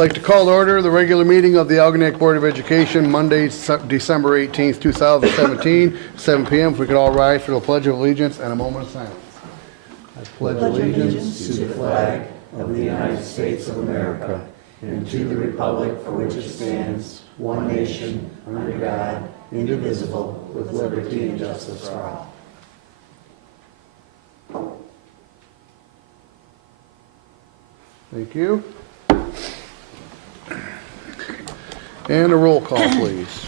like to call to order the regular meeting of the Algonac Board of Education, Monday, December 18th, 2017, 7 p.m. If we could all rise for the Pledge of Allegiance and a moment of silence. I pledge allegiance to the flag of the United States of America and to the republic for which it stands, one nation, under God, indivisible, with liberty and justice for all. Thank you. And a roll call, please.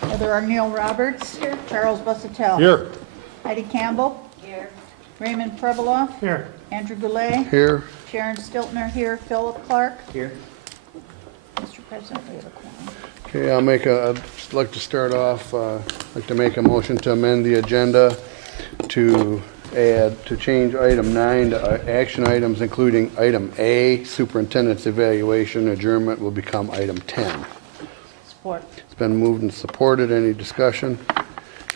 Heather Arneal Roberts. Here. Charles Busatell. Here. Heidi Campbell. Here. Raymond Prebeloff. Here. Andrew Goulet. Here. Sharon Stiltner here. Philip Clark. Here. Mr. President, we have a quorum. Okay, I'd like to start off, like to make a motion to amend the agenda to change item 9 to action items, including item A, superintendent's evaluation. Adjournment will become item 10. Support. It's been moved and supported. Any discussion?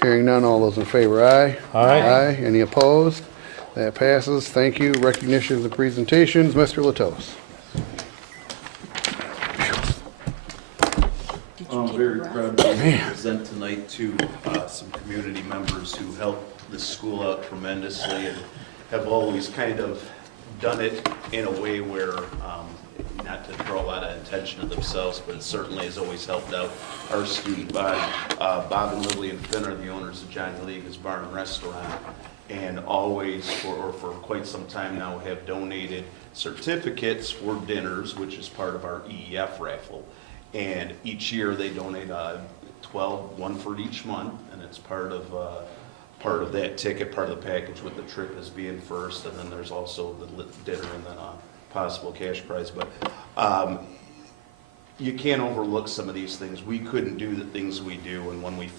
Hearing none, all those in favor, aye. Aye. Any opposed? That passes. Thank you. Recognition of the presentations, Mr. Latos. I'm very proud to present tonight to some community members who helped the school out tremendously and have always kind of done it in a way where, not to draw a lot of attention to themselves, but it certainly has always helped out our student body. Bob and Lillian Finn are the owners of Johnny Lega's Bar and Restaurant, and always, for quite some time now, have donated certificates for dinners, which is part of our EEF raffle. And each year they donate 12, one for each month, and it's part of that ticket, part of the package with the trip as being first, and then there's also the dinner and then a possible cash prize. But you can't overlook some of these things. We couldn't do the things we do, and when we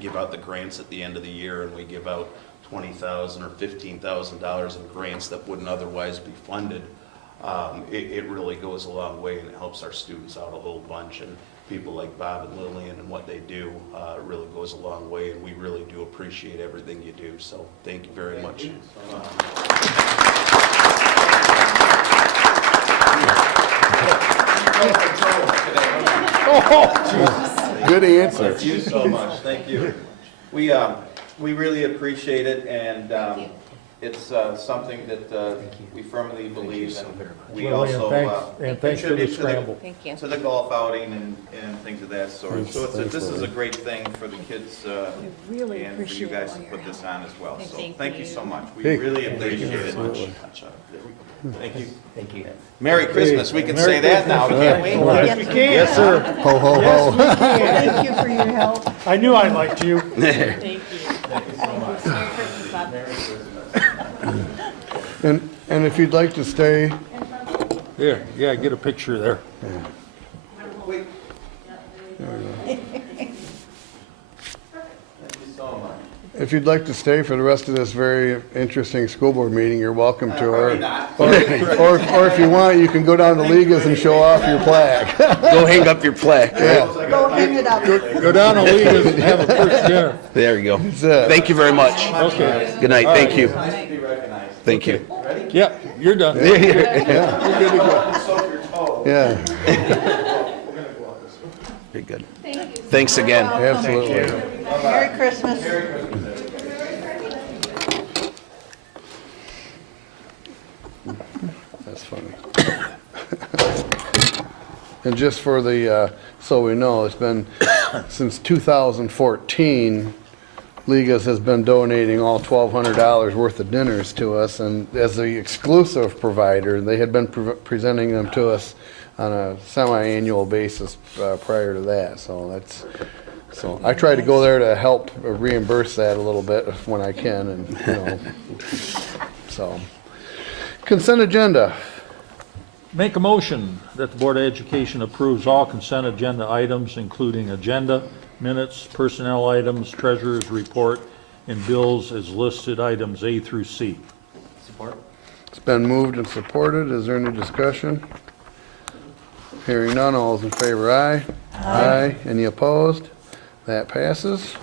give out the grants at the end of the year, and we give out $20,000 or $15,000 in grants that wouldn't otherwise be funded, it really goes a long way, and it helps our students out a whole bunch. And people like Bob and Lillian and what they do really goes a long way, and we really do appreciate everything you do. So thank you very much. Good answer. Thank you so much. Thank you. We really appreciate it, and it's something that we firmly believe in. We also thanks for the scramble. to the golf outing and things of that sort. So this is a great thing for the kids Really and for you appreciate guys all to your put help. this on as well. So thank you so much. We Hey. really appreciate it. Absolutely. Thank you. Thank you. Merry Christmas. We can Merry say that now, can't we? Yes, we can. Yes, sir. Ho, ho, ho. Thank you for your help. I knew I liked you. Thank you. Thank you so much. Merry Christmas, Bob. And if you'd like to stay, Here, yeah, get a picture there. Wait. Thank you so much. if you'd like to stay for the rest of this very interesting school board meeting, you're welcome to. Probably not. Or if you want, you can go down to Ligas and show off your plaque. Go hang up your plaque. Go hang it up. Go down to Liga's and have a first dinner. There you go. it. Thank you very much. Okay. Good night. Thank you. Nice to be recognized. Thank you. Yeah, you're done. Soak your toe. Yeah, Very good. Thanks again. absolutely. Merry Christmas. That's funny. And just for the, so we know, it's been, since 2014, Ligas has been donating all $1,200 worth of dinners to us, and as the exclusive provider, they had been presenting them to us on a semi-annual basis prior to that, so I try to go there to help reimburse that a little bit when I can, and, so. Consent agenda. Make a motion that the Board of Education approves all consent agenda items, including agenda, minutes, personnel items, treasurer's report, and bills as listed items A through C. Support. It's been moved and supported. Is there any discussion? Hearing none, all those in favor, aye. Aye. Any opposed? That passes.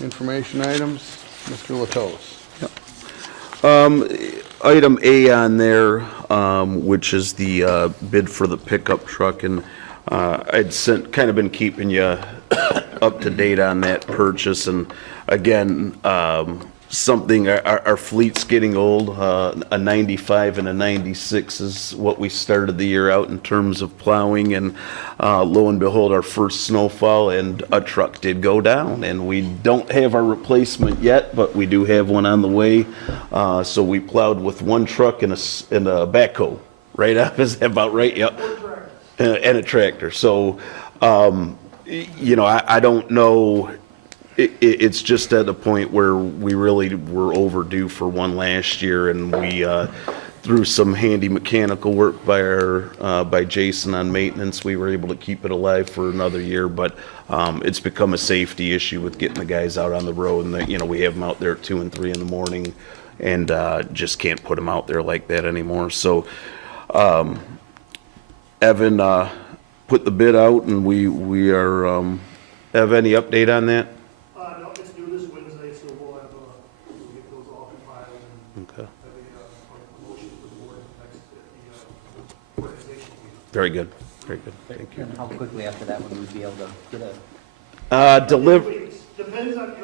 Information items, Mr. Latos. Item A on there, which is the bid for the pickup truck, and I'd kind of been keeping you up to date on that purchase, and again, our fleet's getting old. A 95 and a 96 is what we started the year out in terms of plowing, and lo and behold, our first snowfall and a truck did go down, and we don't have our replacement yet, but we do have one on the way. So we plowed with one truck and a backhoe, right up, is that about right? Yep. And a tractor. So, I don't know. It's just at a point where we really were overdue for one last year, and we, through some handy mechanical work by Jason on maintenance, we were able to keep it alive for another year, but it's become a safety issue with getting the guys out on the road, and we have them out there at 2 and 3 in the morning, and just can't put them out there like that anymore. So Evan put the bid out, and we are, have any update on that? No, it's due this Wednesday, so we'll get those all compiled and Okay. have a motion for the board next at the organization meeting. Very good, very good, thank you. And how quickly after that would we be able to get a, Weeks. Depends on,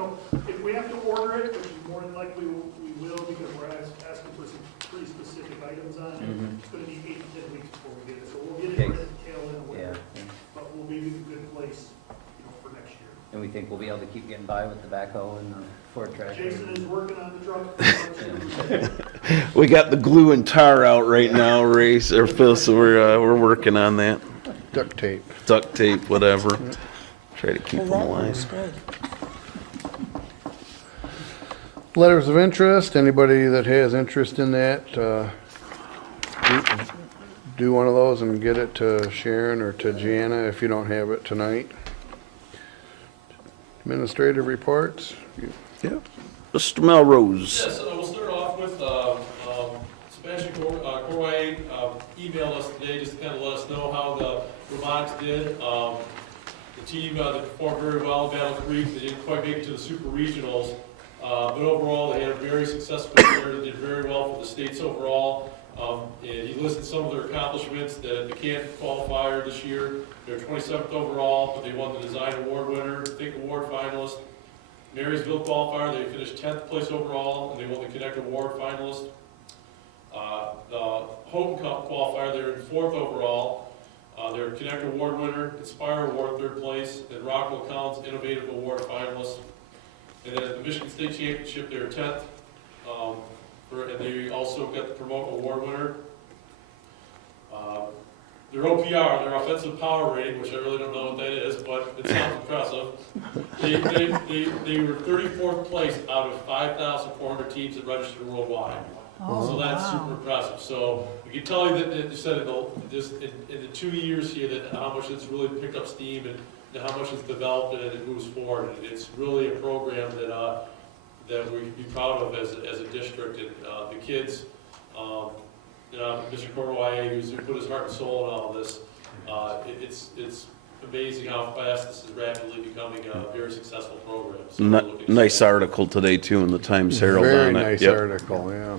if we have to order it, which is more than likely we will, because we're asking for some pretty specific items on it. It's gonna be 8 to 10 weeks before we get it, so we'll get it Okay. right at the tail end of yeah, winter. But we'll be in a good place, for next year. and we think we'll be able to keep getting by with the backhoe and the Ford tractor? Jason is working on the truck. We got the glue and tar out right now, Ray, or Phil, so we're working on that. Duct tape. Duct tape, whatever. Try to keep them alive. Letters of interest, anybody that has interest in that, do one of those and get it to Sharon or to Gianna if you don't have it tonight. Administrative reports? Yeah. Mr. Melrose. Yes, we'll start off with Sebastian Corway emailed us today just to kind of let us know how the robotics did. The team they performed very well in Battle Creek. They didn't quite make it to the super regionals, but overall they had a very successful year. They did very well for the states overall. And he listed some of their accomplishments. The Canton qualifier this year, they're 27th overall, but they won the design award winner, think award finalist. Marysville qualifier, they finished 10th place overall, and they won the Connect Award finalist. The Houghton Cup qualifier, they're in 4th overall. They're Connect Award winner, Inspire Award 3rd place, and Rockwell Collins Innovative Award finalist. And then at the Michigan State Championship, they're 10th. And they also got the Promote Award winner. Their OPR, their offensive power rating, which I really don't know what that is, but it sounds impressive. They were 34th place out of 5,400 teams that registered worldwide. So that's super impressive. So we can tell you that you said in the 2 years here that how much it's really picked up steam and how much it's developed and it moves forward. And it's really a program that we can be proud of as a district, and the kids. Mr. Corway, who's put his heart and soul in all of this, it's amazing how fast this is rapidly becoming a very successful program. So we're looking Nice forward. article today too in the Times Herald on it. Very nice Yep. article, yeah.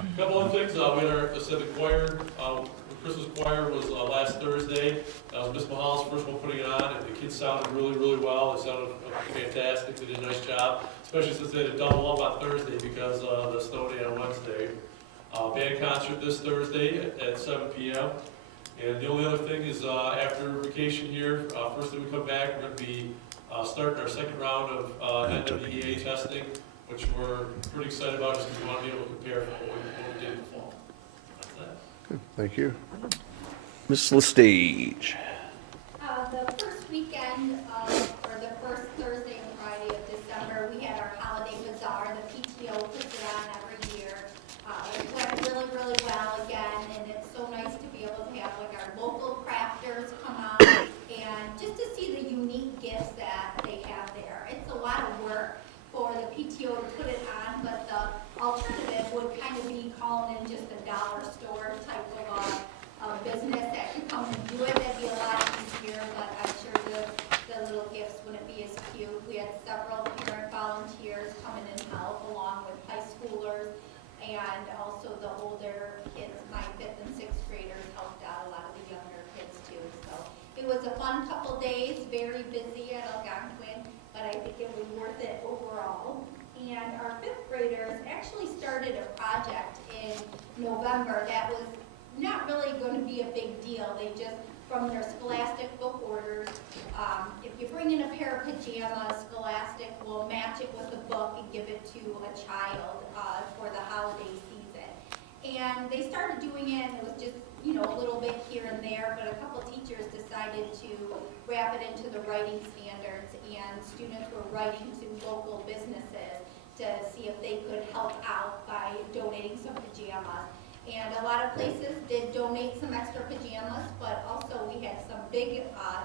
A couple of things, we had the choir, the Christmas choir was last Thursday. That was Miss Mahal's first one putting it on, and the kids sounded really, really well. They sounded fantastic. They did a nice job, especially since they had to double up on Thursday because of the snow day on Wednesday. Band concert this Thursday at 7 p.m. And the only other thing is after vacation here, first thing we come back, we're going to be starting our second round of NWEA testing, which we're pretty excited about just because we want to be able to compare from what we did in the fall. That's that. Thank you. Miss Lestage. The first weekend or the first Thursday and Friday of December, we had our holiday bazaar. The PTO puts it on every year. It went really, really well again, and it's so nice to be able to have like our local crafters come out and just to see the unique gifts that they have there. It's a lot of work for the PTO to put it on, but the alternative would kind of be calling in just a dollar store type of business that could come and do it. That'd be a lot easier, but I'm sure the little gifts fun couple days, very busy at Algonquin, but I think it was worth it overall. And our fifth graders actually started a project in November that was not really going to be a big deal. They just, from their Scholastic book orders, if you bring in a pair of pajamas, Scholastic will match it with a book and give it to a child for the holiday season. And they started doing it, and it was just, you know, a little bit here and there, but a couple teachers decided to wrap it into the writing standards, and students were writing to local businesses to see if they could help out by donating some pajamas. And a lot of places did donate some extra pajamas, but also we had some big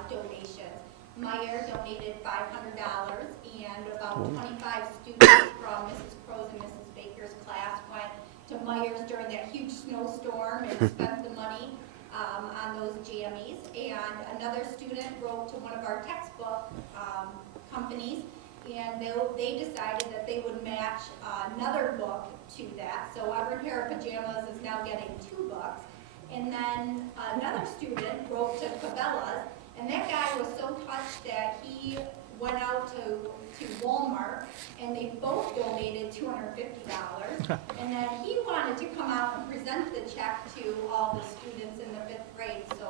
donations. Meyer donated $500, and about 25 students from Mrs. Crow's and Mrs. Baker's class went to Meyer's during that huge snowstorm and spent the money on those jammies. And another student wrote to one of our textbook companies, and they decided that they would match another book to that. So every pair of pajamas is now getting 2 books. And then another student wrote to Cabela's, and that guy was so touched that he went out to Walmart, and they both donated $250. And then he wanted to come out and present the check to all the students in the 5th grade. So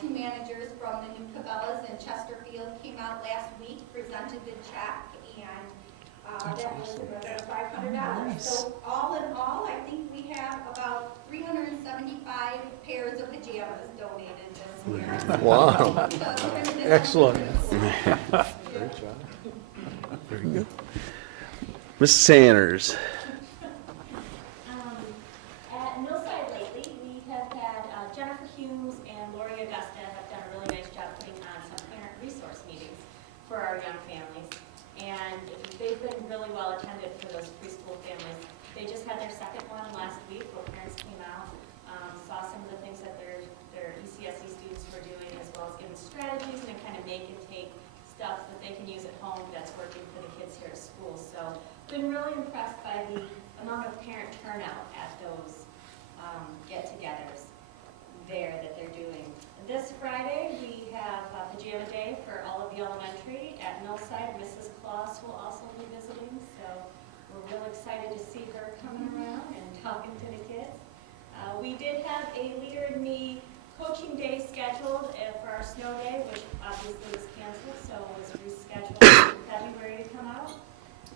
2 managers from the new Cabela's in Chesterfield came out last week, presented the check, and that was another $500. So all in all, I think we have about 375 pairs of pajamas donated this year. Wow. Excellent. Very good. Ms. Sanders. At Millside lately, we have had Jennifer Humes and Lori Augusta have done a really nice job putting on some parent resource meetings for our young families. And they've been really well attended for those preschool families. They just had their second one last week where parents came out, saw some of the things that their ECSE students were doing, as well as giving strategies and kind of make and take stuff that they can use at home that's working for the kids here at school. So been really impressed by the amount of parent turnout at those get-togethers there that they're doing. This Friday, we have Pajama Day for all of the elementary at Millside. Mrs. Claus will also be visiting, so we're real excited to see her coming around and talking to the kids. We did have a Leader in Me coaching day scheduled for our snow day, which obviously was canceled, so it was rescheduled in February to come out.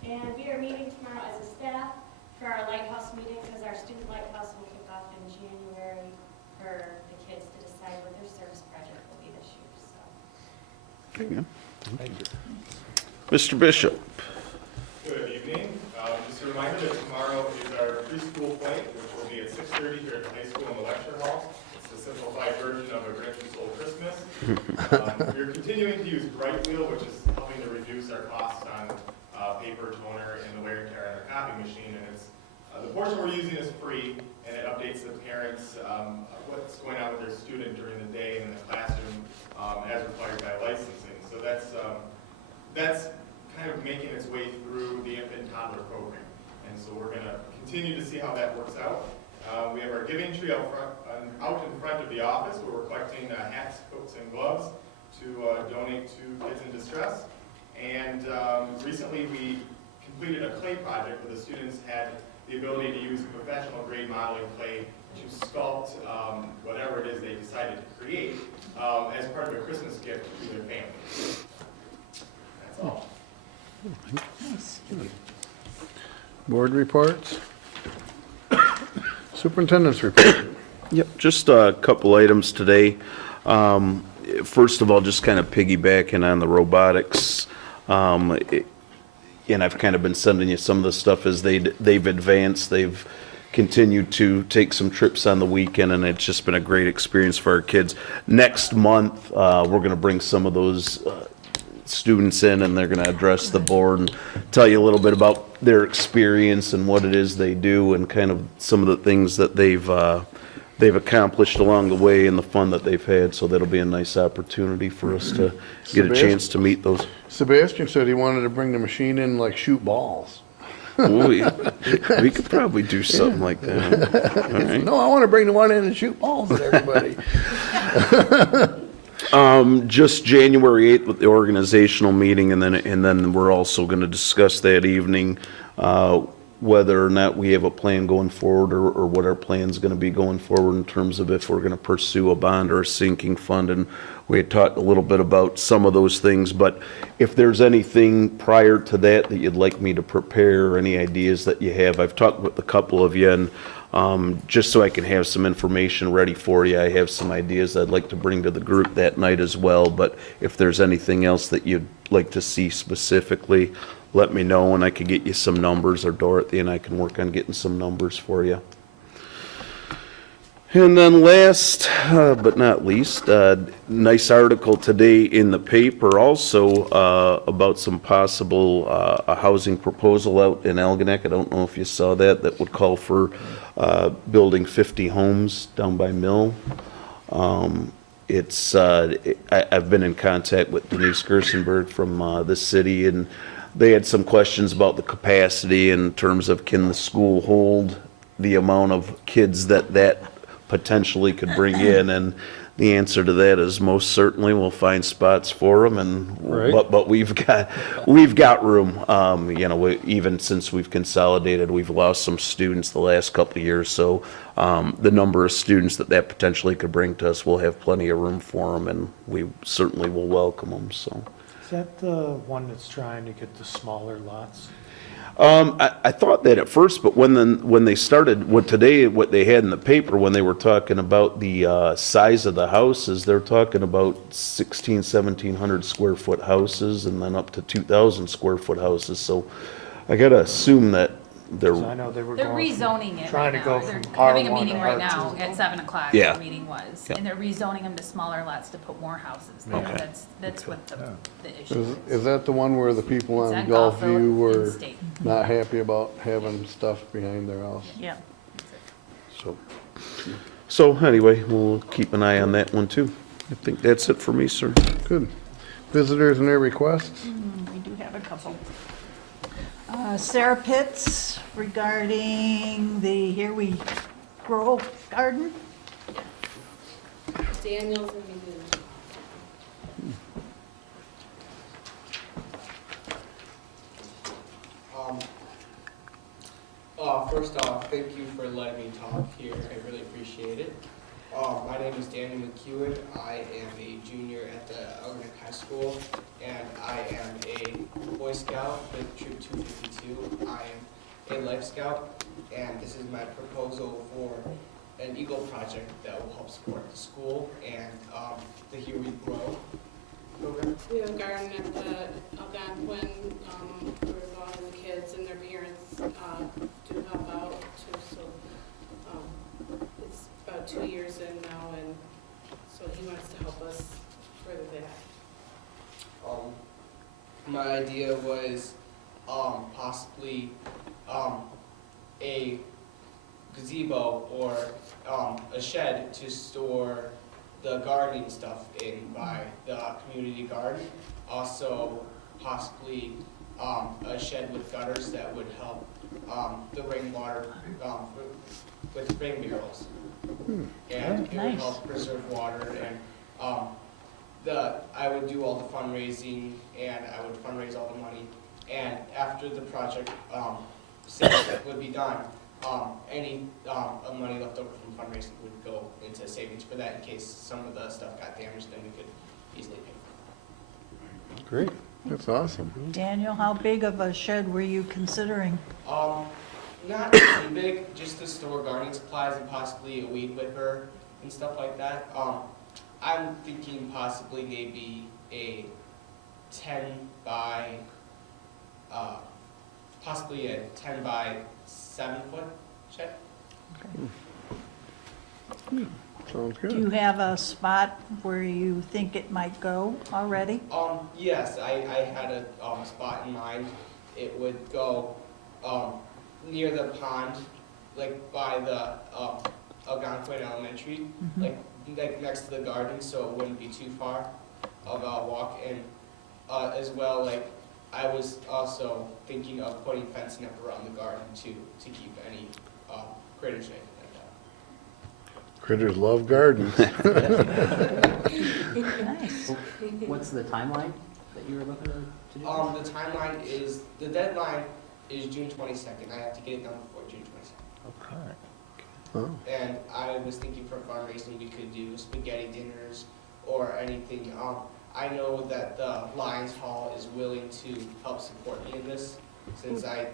And we are meeting tomorrow as a staff for our Lighthouse meeting, because our student Lighthouse will kick off in January for the kids to decide what their service project will be this year, so. Thank you. Mr. Bishop. Good evening. Just a reminder that tomorrow is our preschool play, which will be at 6:30 here at the high school in the lecture hall. It's a simplified version of A Grinch Who Stole Christmas. We're continuing to use Bright Wheel, which is helping to reduce our costs on paper, toner, and the wear and tear on our copy machine. And it's the portion we're using is free, and it updates the parents what's going on with their student during the day and in the classroom as required by licensing. So that's kind of making its way through the infant and toddler program. And so we're going to continue to see how that works out. We have our giving tree out in front of the office, where we're collecting hats, coats, and gloves to donate to kids in distress. And recently we completed a clay project where the students had the ability to use professional grade modeling clay to sculpt whatever it is they decided to create as part of a Christmas gift to their family. That's all. Board reports? Superintendent's report. Yep, just a couple items today. First of all, just kind of piggybacking on the robotics. And I've kind of been sending you some of the stuff as they've advanced. They've continued to take some trips on the weekend, and it's just been a great experience for our kids. Next month, we're going to bring some of those students in, and they're going to address the board and tell you a little bit about their experience and what it is they do, and kind of some of the things that they've accomplished along the way and the fun that they've had. So that'll be a nice opportunity for us to get a chance to meet those. Sebastian said he wanted to bring the machine in, like shoot balls. We could probably do something like that. All right. No, I want to bring the one in and shoot balls at everybody. Just January 8th with the organizational meeting, and then we're also going to discuss that evening whether or not we have a plan going forward, or what our plan's going to be going forward in terms of if we're going to pursue a bond or a sinking fund. And we had talked a little bit about some of those things, but if there's anything prior to that that you'd like me to prepare, any ideas that you have, I've talked with a couple of you, and just so I can have some information ready for you, I have some ideas I'd like to bring to the group that night as well. But if there's anything else that you'd like to see specifically, let me know, and I can get you some numbers, or Dorothy and I can work on getting some numbers for you. And then last but not least, nice article today in the paper also about some possible a housing proposal out in Algonac. I don't know if you saw that. That would call for building 50 homes down by Mill. I've been in contact with Denise Gerstenberg from the city, and they had some questions about the capacity in terms of, can the school hold the amount of kids that potentially could bring in, and the answer to that is most certainly we'll find spots for them, and Right. but we've got room. Even since we've consolidated, we've lost some students the last couple of years, so the number of students that potentially could bring to us, we'll have plenty of room for them, and we certainly will welcome them. So. Is that the one that's trying to get the smaller lots? I thought that at first, but when they started, what they had in the paper, when they were talking about the size of the houses, they're talking about 1,700 square foot houses, and then up to 2,000 square foot houses. So I gotta assume that they're. 'Cause I know they were They're going rezoning it trying right to go now. They're from having a R1 meeting to right R2. now at 7 o'clock. Yeah. The meeting was, Yeah. and they're rezoning them to smaller lots to put more houses there. Okay. That's what the issue Is that the one where the people It's on at Gulfview Gulfville were and State. not happy about having stuff behind their house? Yeah. So anyway, we'll keep an eye on that one too. I think that's it for me, sir. Good. Visitors and their requests? We do have a couple. Sarah Pitts regarding the Here We Grow garden. Daniel's gonna be doing. First off, thank you for letting me talk here. I really appreciate it. My name is Daniel McEwen. I am a junior at the Algonac High School, and I am a Boy Scout with Troop 252. I am a Life Scout, and this is my proposal for an Eagle project that will help support the school and the Here We Grow program. We have a garden at the Algonquin, where a lot of the kids and their parents do help out too, so it's about 2 years in now, and so he wants to help us further that. My idea was possibly a gazebo or a shed to store the gardening stuff in by the community garden. Also possibly a shed with gutters that would help the rainwater with rain barrels. And it would Nice. help preserve water, and I would do all the fundraising, and I would fundraise all the money. And after the project would be done, any money left over from fundraising would go into savings for that in case some of the stuff got damaged, then we could easily pay for it. Great. That's awesome. Daniel, how big of a shed were you considering? Not too big, just to store gardening supplies and possibly a weed whipper and stuff like that. I'm thinking possibly maybe a 10 by, possibly a 10 by 7 foot shed. Sounds Do you good. have a spot where you think it might go already? Yes, I had a spot in mind. It would go near the pond, like by the Algonquin Elementary, like next to the garden, so it wouldn't be too far of a walk. And as well, like I was also thinking of putting fencing up around the garden to keep any critters or anything like that. Critters love gardens. Nice. What's the timeline that you were looking to do? The timeline is, the deadline is June 22nd. I have to get it done before June 22nd. Okay. Oh. And I was thinking for fundraising, we could do spaghetti dinners or anything. I know that the Lions Hall is willing to help support me in this, since I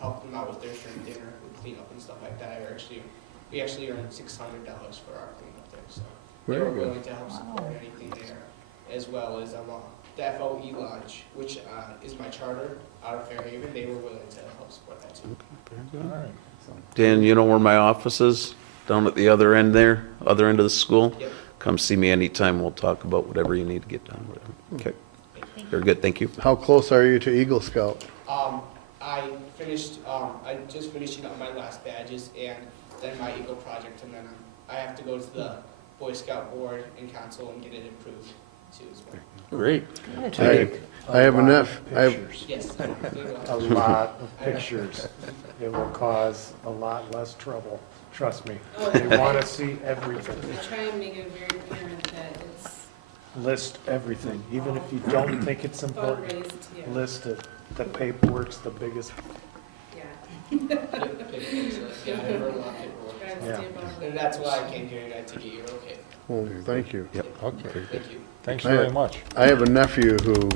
helped them out with their shrimp dinner, with cleanup and stuff like that. We actually earned $600 for our cleanup there, so they Very were good. willing to help support Wow. anything there, as well as the FOE Lodge, which is my charter out of Fairhaven. They were willing to help support that too. All right. Dan, you know where my office is? Down at the other end there, other end of the school? Yep. Come see me anytime. We'll talk about whatever you need to get done. Whatever. Okay. Very good. Thank you. How close are you to Eagle Scout? I just finishing up my last badges and then my Eagle project, and then I have to go to the Boy Scout Board and Council and get it approved too as well. Great. I have a nephew. Yes. A lot of pictures. It will cause a lot less trouble, trust me. They want to see everything. I try and make it very apparent that it's List everything, even if you don't think it's important, fundraised, yeah. list it. The paperwork's the biggest, Yeah. Yeah, I never a lot of paperwork. Try and Yeah. stay above And the- that's why I came here tonight, to get your okay. Well, thank you. Yep. Okay. Thank you. Thanks very much. I have a nephew who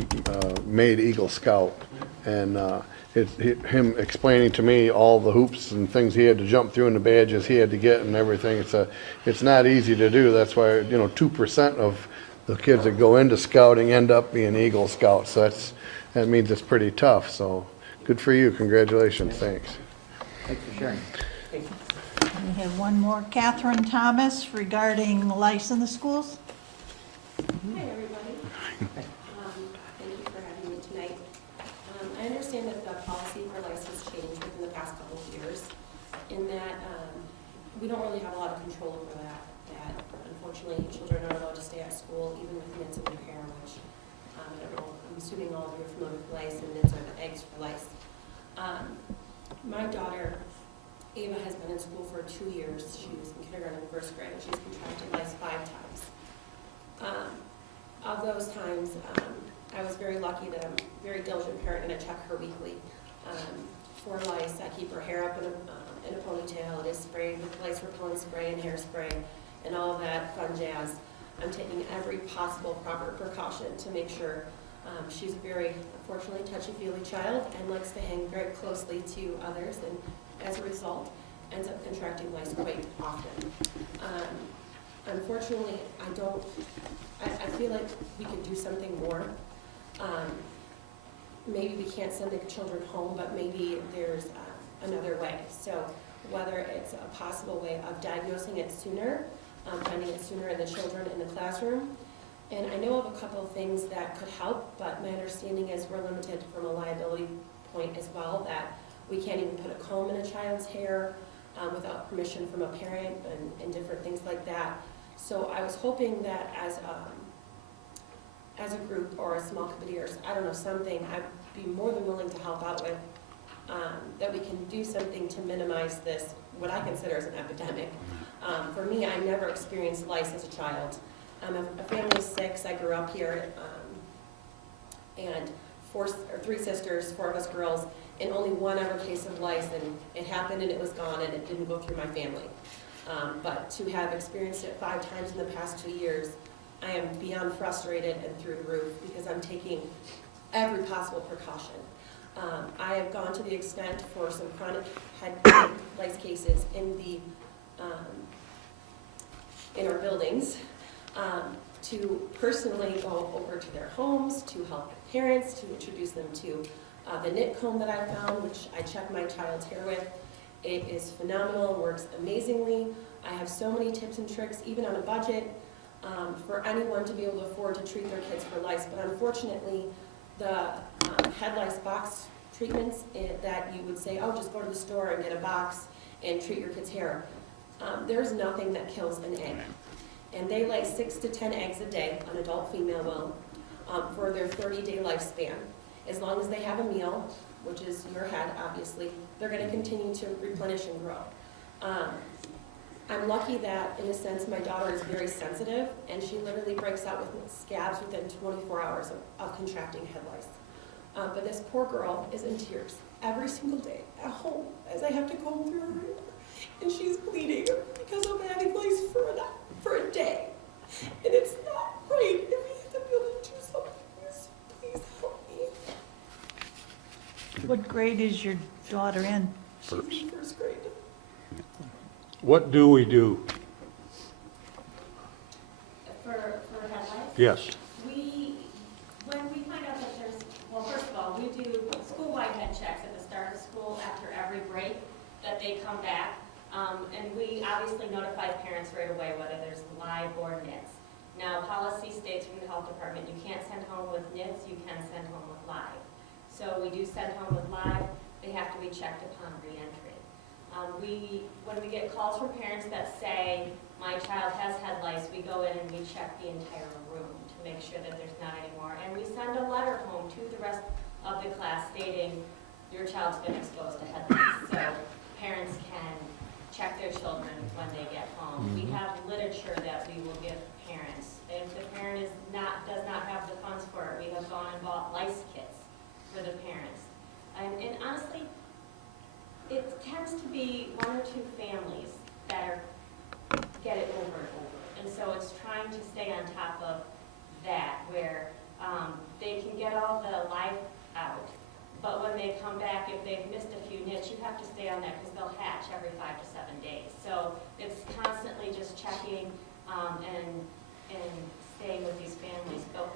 made Eagle Scout, and him explaining to me all the hoops and things he had to jump through and the badges he had to get and everything. It's not easy to do. That's why 2% of the kids that go into scouting end up being Eagle Scouts. So that means it's pretty tough. So good for you. Congratulations. Thanks. Thanks for sharing. We have one more, Catherine Thomas, regarding lice in the schools. Hi, everybody. Thank you for having me tonight. I understand that the policy for lice has changed within the past couple of years, in that we don't really have a lot of control over that. That unfortunately, children are allowed to stay at school even with nits in their hair, which I don't know, I'm assuming all of you are familiar with lice, and nits are the eggs for lice. My daughter, Ava, has been in school for 2 years. She was in kindergarten and first grade, and she's contracted lice 5 times. Of those times, I was very lucky that I'm a very diligent parent and I check her weekly. For lice, I keep her hair up in a ponytail. It is sprayed with lice repellent spray and hairspray and all of that fun jazz. I'm taking every possible proper precaution to make sure she's a very, unfortunately, touchy-feely child and likes to hang very closely to others, and as a result, ends up contracting lice quite often. Unfortunately, I feel like we could do something more. Maybe we can't send the children home, but maybe there's another way. So whether it's a possible way of diagnosing it sooner, finding it sooner in the children in the classroom. And I know of a couple of things that could help, but my understanding is we're limited from a liability point as well, that we can't even put a comb in a child's hair without permission from a parent and different things like that. So I was hoping that as a group or a small committee or, I don't know, something, I'd be more than willing to help out with, that we can do something to minimize this, what I consider as an epidemic. For me, I never experienced lice as a child. I'm a family of 6. I grew up here, and 3 sisters, 4 of us girls, and only one ever case of lice, and it happened and it was gone, and it didn't go through my family. But to have experienced it 5 times in the past 2 years, I am beyond frustrated and through the roof because I'm taking every possible precaution. I have gone to the extent for some chronic head lice cases in our buildings to personally go over to their homes, to help the parents, to introduce them to the knit comb that I found, which I check my child's hair with. It is phenomenal, works amazingly. I have so many tips and tricks, even on a budget, for anyone to be able to afford to treat their kids for lice. But unfortunately, the head lice box treatments that you would say, oh, just go to the store and get a box and treat your kid's hair. There's nothing that kills an egg. And they lay 6 to 10 eggs a day, an adult female will, for their 30-day lifespan. As long as they have a meal, which is your head, obviously, they're going to continue to replenish and grow. I'm lucky that, in a sense, my daughter is very sensitive, and she literally breaks out with scabs within 24 hours of contracting head lice. But this poor girl is in tears every single day at home as I have to comb through her hair, and she's bleeding because of having lice for a day. And it's not right, and we have to be able to do something. So please help me. What grade is your daughter in? She's in first grade. What do we do? For head lice? Yes. When we find out that there's, well, first of all, we do school-wide head checks at the start of school after every break, that they come back. And we obviously notify parents right away whether there's live or nits. Now, policy states from the health department, you can't send home with nits, you can send home with live. So we do send home with live, they have to be checked upon re-entry. When we get calls from parents that say, my child has had lice, we go in and we check the entire room to make sure that there's not any more. And we send a letter home to the rest of the class stating, your child's been exposed to head lice. So parents can check their children when they get home. We have literature that we will give parents. If the parent does not have the funds for it, we have gone and bought lice kits for the parents. And honestly, it tends to be one or two families that get it over and over. And so it's trying to stay on top of that, where they can get all the live out, but when they come back, if they've missed a few nits, you have to stay on that because they'll hatch every 5 to 7 days. So it's constantly just checking and staying with these families. So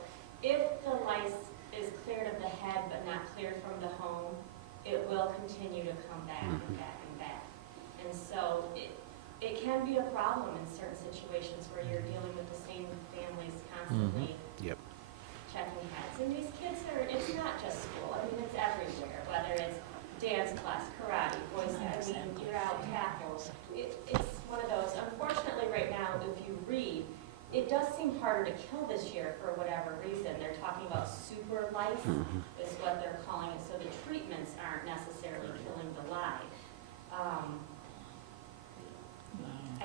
if the lice is cleared of the head but not cleared from the home, it will continue to come back and back and back. And so it can be a problem in certain situations where you're dealing with the same families constantly checking heads. And these kids it's not just school, I mean, it's everywhere, whether it's dance class, karate, voice, I mean, you're out tackles. It's one of those, unfortunately right now, if you read, it does seem harder to kill this year for whatever reason. They're talking about super lice is what they're calling it, so the treatments aren't necessarily killing the live.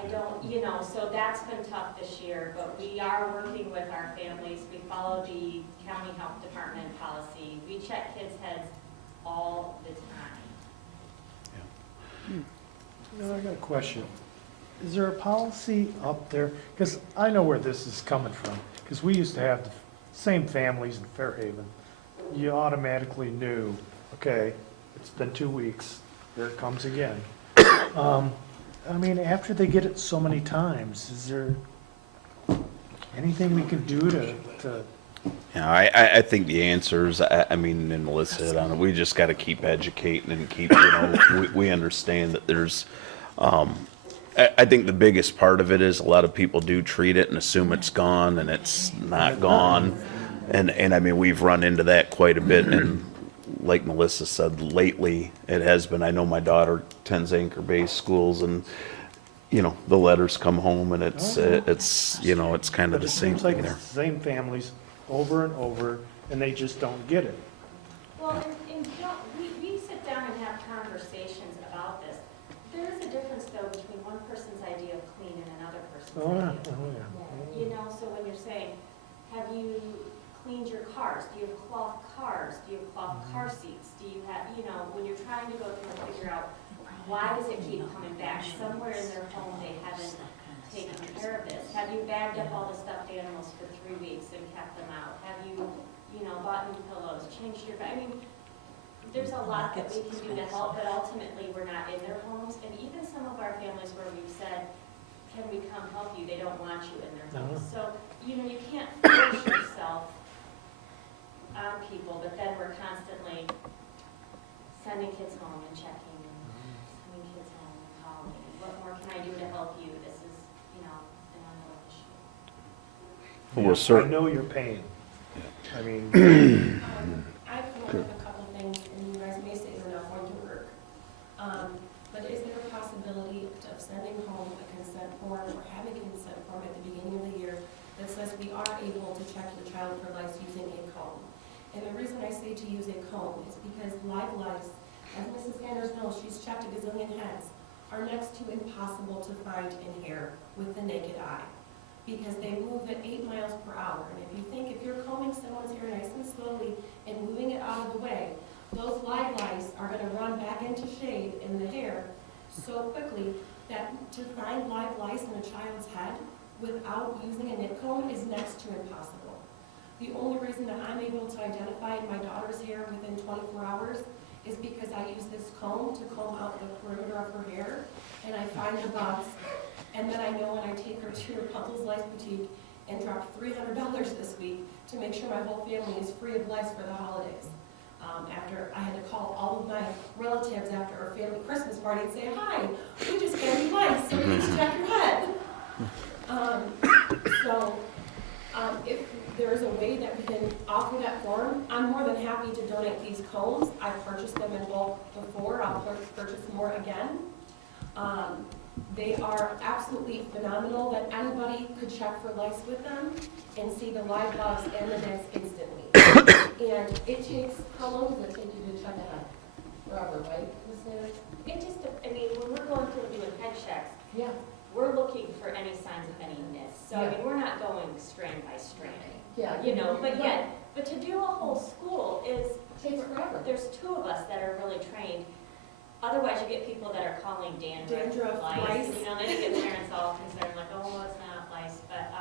I don't, so that's been tough this year, but we are working with our families. We follow the county health department policy. We check kids' heads all the time. I got a question. Is there a policy up there? Because I know where this is coming from, because we used to have the same families in Fairhaven. You automatically knew, okay, it's been 2 weeks, here it comes again. I mean, after they get it so many times, is there anything we can do to Yeah, I think the answer is, I mean, and Melissa hit on it, we just gotta keep educating and keep, we understand that there's, I think the biggest part of it is a lot of people do treat it and assume it's gone, and it's not gone. And I mean, we've run into that quite a bit, and like Melissa said, lately it has been. I know my daughter attends anchor-based schools, and the letters come home, and it's it's kind of But the it same seems like thing it's there. the same families over and over, and they just don't get it. Well, and we sit down and have conversations about this. There is a difference, though, between one person's idea of clean and another person's idea of clean. So when you're saying, have you cleaned your cars? Do you have cloth cars? Do you have cloth car seats? Do you have, when you're trying to go through and figure out why does it keep coming back? Somewhere in their home they haven't taken care of this. Have you bagged up all the stuffed animals for 3 weeks and kept them out? Have you, bought new pillows, changed your bed? I mean, there's a lot that we can do to help, but ultimately we're not in their homes. And even some of our families where we've said, can we come help you? They don't want you in their homes. So, you can't force yourself on people, but then we're constantly sending kids home and checking and sending kids home and calling. And what more can I do to help you? This is, an ongoing issue. Well, I know your pain. I mean, I've come up with a couple of things, and you guys may say they're not going to work. But is there a possibility of sending home a consent form or having a consent form at the beginning of the year that says we are able to check your child for lice using a comb? And the reason I say to use a comb is because live lice, as Mrs. Sanders knows, she's checked a gazillion heads, are next to impossible to find in here with the naked eye, because they move at 8 miles per hour. And if you think, if you're combing someone's hair nice and slowly and moving it out of the way, those live lice are gonna run back into shade in the hair so quickly that to find live lice in a child's head without using a nip comb is next to impossible. The only reason that I'm able to identify my daughter's hair within 24 hours is because I use this comb to comb out the perimeter of her hair, and I find the bugs, and then I know when I take her to her Puzzles Lice Boutique and dropped $300 this week to make sure my whole family is free of lice for the holidays. After I had to call all of my relatives after our family Christmas party and say, hi, we just got you lice, so please check your head. If there is a way that we can offer that form, I'm more than happy to donate these combs. I've purchased them in bulk before. I'll purchase more again. They are absolutely phenomenal that anybody could check for lice with them and see the live bugs and the nets instantly. And it takes, how long does it take you to check it out? Forever, right? It just, I mean, when we're going through doing head checks, Yeah. we're looking for any signs of any nits. So, I Yeah. mean, we're not going strand by strand, Yeah. you know, but yet, but to do a whole school is, Takes forever. there's 2 of us that are really trained. Otherwise, you get people that are calling Dandruff, lice, lice. you know, then you get parents all concerned, like, oh, well, it's not lice, but,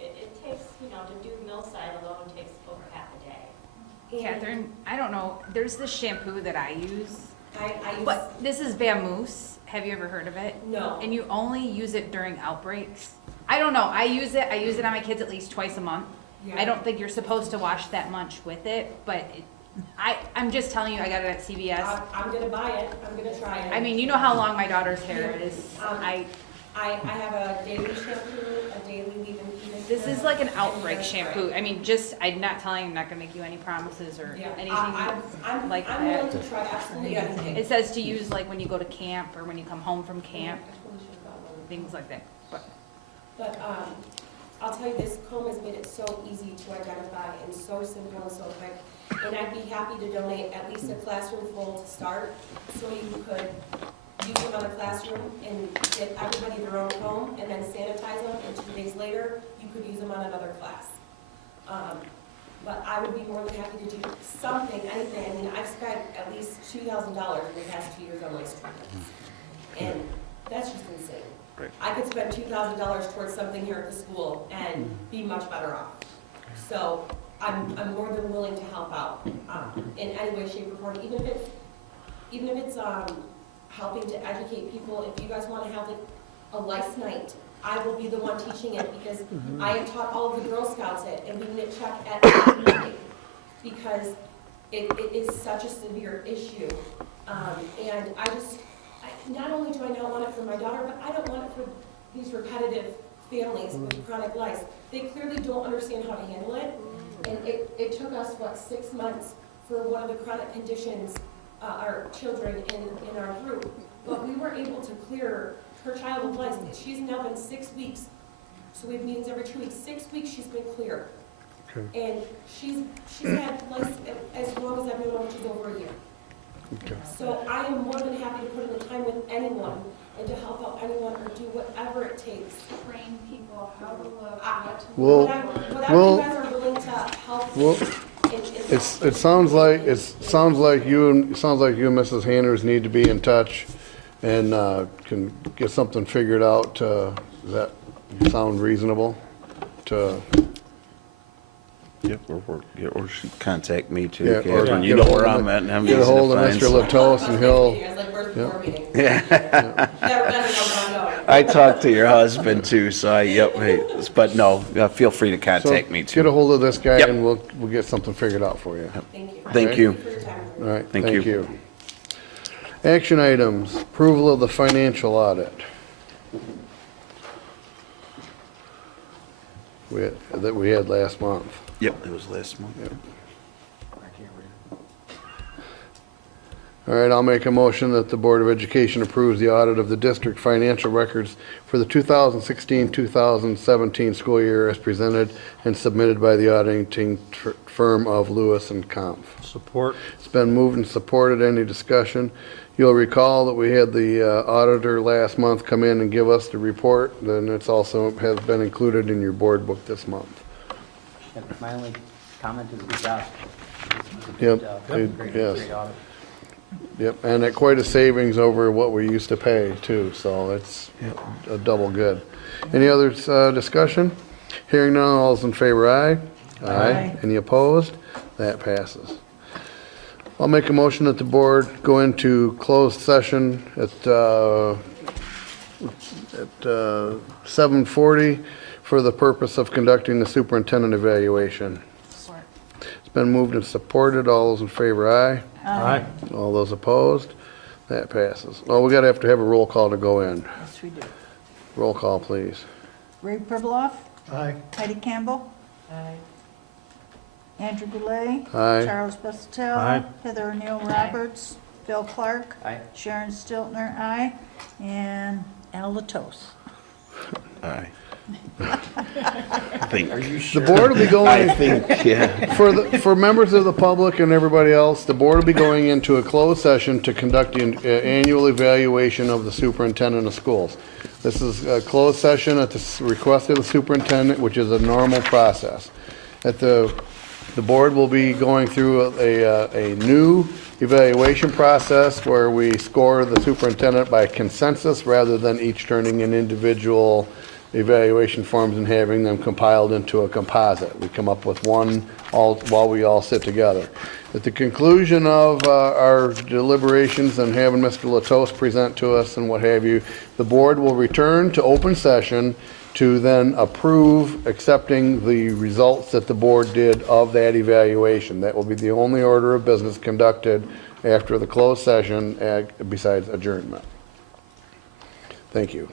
it takes, you know, to do Millside alone takes over half a day. Catherine, I don't know, there's this shampoo that I use, I use, but this is Vamoose. Have you ever heard of it? no. And you only use it during outbreaks. I don't know, I use it on my kids at least twice a month. Yeah. I don't think you're supposed to wash that much with it, but I'm just telling you, I got it at CVS. I'm gonna buy it, I'm gonna try it. I mean, you know how long my daughter's hair is. I have a daily shampoo, a daily leave-in penis. This is like an outbreak shampoo. I mean, I'm not telling you, I'm not gonna make you any promises or Yeah, anything I'm like willing that. to try absolutely anything. It says to use like when you go to camp or when you come home from camp, I totally should've got one. things like that. But, I'll tell you, this comb has made it so easy to identify and so simple and so quick. And I'd be happy to donate at least a classroom full to start, so you could use them on a classroom and get everybody their own comb and then sanitize them, and 2 days later, you could use them on another class. But I would be more than happy to do something, anything. I mean, I've spent at least $2,000 in the past 2 years on lice treatments. And that's just insane. Right. I could spend $2,000 towards something here at the school and be much better off. So I'm more than willing to help out in any way, shape, or form, even if it's helping to educate people. If you guys want to have like a lice night, I will be the one teaching it, because I have taught all of the Girl Scouts it, and we nip check at every meeting, because it is such a severe issue. And not only do I not want it for my daughter, but I don't want it for these repetitive families with chronic lice. They clearly don't understand how to handle it. And it took us, 6 months for one of the chronic conditions, our children in our group. But we were able to clear her child of lice. She's now been 6 weeks. So we have meetings every 2 weeks. 6 weeks she's been clear. Okay. And she's had lice as long as I've known her, which is over a year. Okay. So I am more than happy to put in the time with anyone and to help out anyone or do whatever it takes. Train people how to look, Well, Whatever you guys are willing to help. well, it's it sounds like you and Mrs. Hanners need to be in touch and can get something figured out. Does that sound reasonable? Yep, or she contact me too, Yeah, or Catherine. You get know a where hold I'm at, and I'm Get easy a hold to of find. Mr. Latos and he'll, You guys like where's the board meeting? Yeah. Never been to one, no. I talked to your husband too, so but no, feel free to contact me get a too. hold of this guy Yep. and we'll get something figured out for you. Thank you. Thank you. For your time. All right, Thank thank you. you. Action items, approval of the financial audit. That we had last month. Yep, it was last month. Yep. All right, I'll make a motion that the Board of Education approves the audit of the district financial records for the 2016-2017 school year as presented and submitted by the auditing firm of Lewis and Kampf. Support. It's been moved and supported. Any discussion? You'll recall that we had the auditor last month come in and give us the report. Then it's also has been included in your board book this month. Yep, my only comment is good job. Yep, Great, yes. great audit. Yep, and at quite a savings over what we used to pay too, so it's a double good. Any other discussion? Hearing none, all those in favor, aye? Aye. Any opposed? That passes. I'll make a motion that the board go into closed session at 7:40 for the purpose of conducting the superintendent evaluation. Support. It's been moved and supported. All those in favor, aye? Aye. All those opposed? That passes. Oh, we gotta have to have a roll call to go in. Yes, we do. Roll call, please. Ray Pribiloff, Aye. Heidi Campbell. Andrew Goulet. Aye. Charles Bassett. Aye. Heather O'Neill Roberts. Phil Clark. Aye. Sharon Stiltner, aye. And Al Latos. Aye. I think. Are you The sure? board will be I going, think, yeah. for members of the public and everybody else, the board will be going into a closed session to conduct the annual evaluation of the superintendent of schools. This is a closed session at the request of the superintendent, which is a normal process. The board will be going through a new evaluation process where we score the superintendent by consensus rather than each turning in individual evaluation forms and having them compiled into a composite. We come up with one while we all sit together. At the conclusion of our deliberations and having Mr. Latos present to us and what have you, the board will return to open session to then approve accepting the results that the board did of that evaluation. That will be the only order of business conducted after the closed session besides adjournment. Thank you.